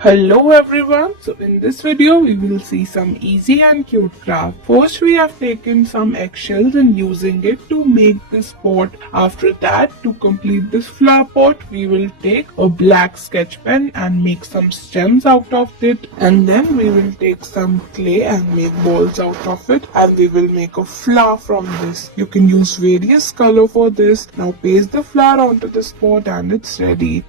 Hello everyone, so in this video we will see some easy and cute craft. First we have taken some eggshells and using it to make this pot. After that, to complete this flower pot, we will take a black sketch pen and make some stems out of it, and then we will take some clay and make balls out of it, and we will make a flower from this. You can use various color for this. Now paste the flower onto this pot and it's ready.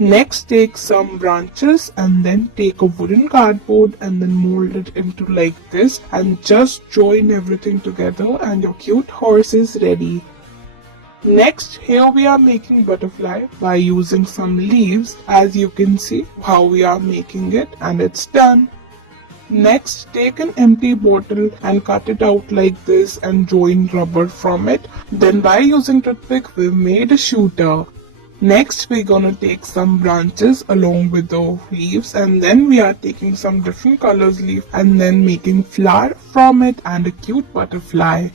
Next, take some branches and then take a wooden cardboard and then mold it into like this and just join everything together and your cute horse is ready. Next, here we are making butterfly by using some leaves. As you can see how we are making it, and it's done. Next, take an empty bottle and cut it out like this and join rubber from it. Then by using toothpick, we've made a shooter. Next, we're gonna take some branches along with the leaves, and then we are taking some different colors leaf and then making flower from it and a cute butterfly.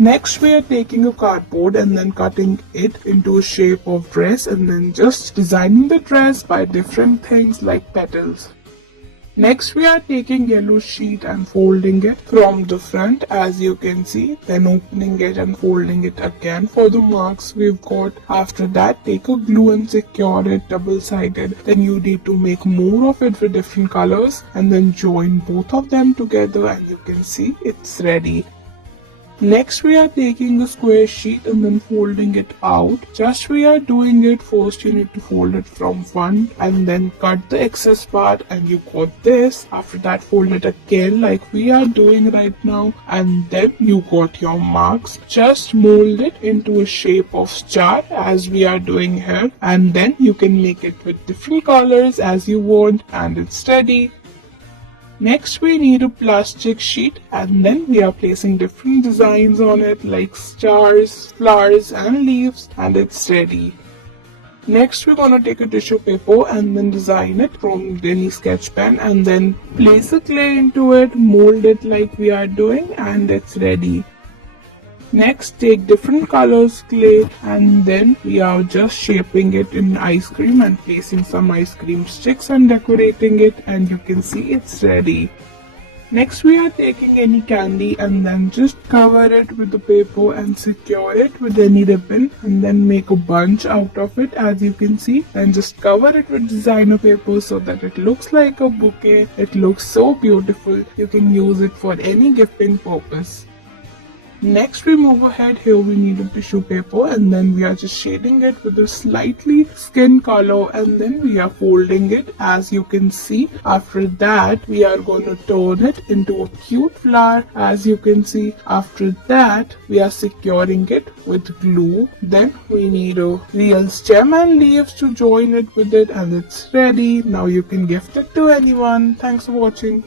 Next, we are taking a cardboard and then cutting it into a shape of dress and then just designing the dress by different things like petals. Next, we are taking yellow sheet and folding it from the front as you can see, then opening it and folding it again for the marks we've got. After that, take a glue and secure it double-sided. Then you need to make more of it with different colors and then join both of them together and you can see it's ready. Next, we are taking a square sheet and then folding it out. Just we are doing it first, you need to fold it from one and then cut the excess part and you got this. After that, fold it again like we are doing right now and then you got your marks. Just mold it into a shape of star as we are doing here, and then you can make it with different colors as you want and it's ready. Next, we need a plastic sheet and then we are placing different designs on it like stars, flowers and leaves, and it's ready. Next, we're gonna take a tissue paper and then design it from any sketch pen and then place a clay into it, mold it like we are doing, and it's ready. Next, take different colors clay and then we are just shaping it in ice cream and placing some ice cream sticks and decorating it, and you can see it's ready. Next, we are taking any candy and then just cover it with the paper and secure it with any ribbon and then make a bunch out of it as you can see, and just cover it with designer paper so that it looks like a bouquet. It looks so beautiful. You can use it for any gifting purpose. Next, we move ahead. Here we need a tissue paper and then we are just shading it with a slightly skin color and then we are folding it as you can see. After that, we are going to turn it into a cute flower as you can see. After that, we are securing it with glue. Then we need a real stem and leaves to join it with it, and it's ready. Now you can gift it to anyone. Thanks for watching.